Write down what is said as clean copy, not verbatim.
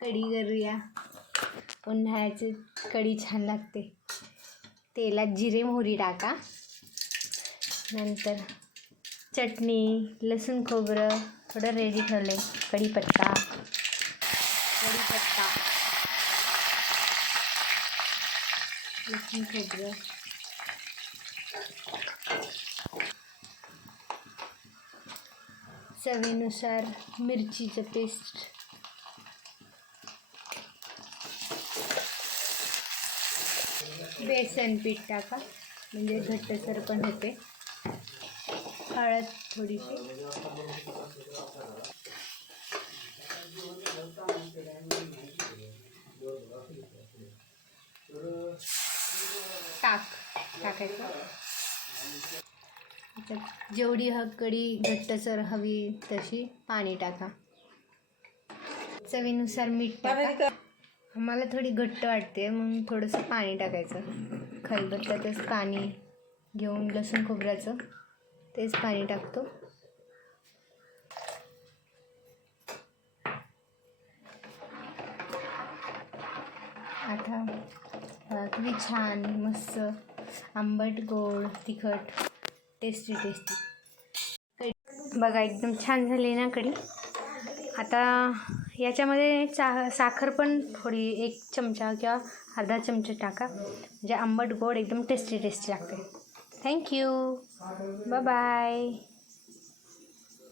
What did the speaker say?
कढी करूया. उन्हाळ्याची कढी छान लागते. तेलात जिरे मोहरी टाका. नंतर चटणी, लसूण खोबरं थोडं रेडी ठेवले. कढीपत्ता, लसूण खोबरं, चवीनुसार मिरचीचं पेस्ट, बेसन पीठ टाका म्हणजे घट्टसर पण होते. हळद थोडीशी, टाकायचं. जेवढी कढी घट्टसर हवी तशी पाणी टाका. चवीनुसार मीठ टाका. मला थोडी घट्ट वाटते मग थोडंसं पाणी टाकायचं. खलबत्त्यातच पाणी घेऊन लसूण खोबऱ्याचं तेच पाणी टाकतो. आता किती छान मस्त आंबट गोड तिखट टेस्टी बघा एकदम छान झाली ना कढी. आता याच्यामध्ये साखर पण थोडी 1 चमचा किंवा अर्धा चमचा टाका म्हणजे आंबट गोड एकदम टेस्टी लागते. थँक्यू. बाय.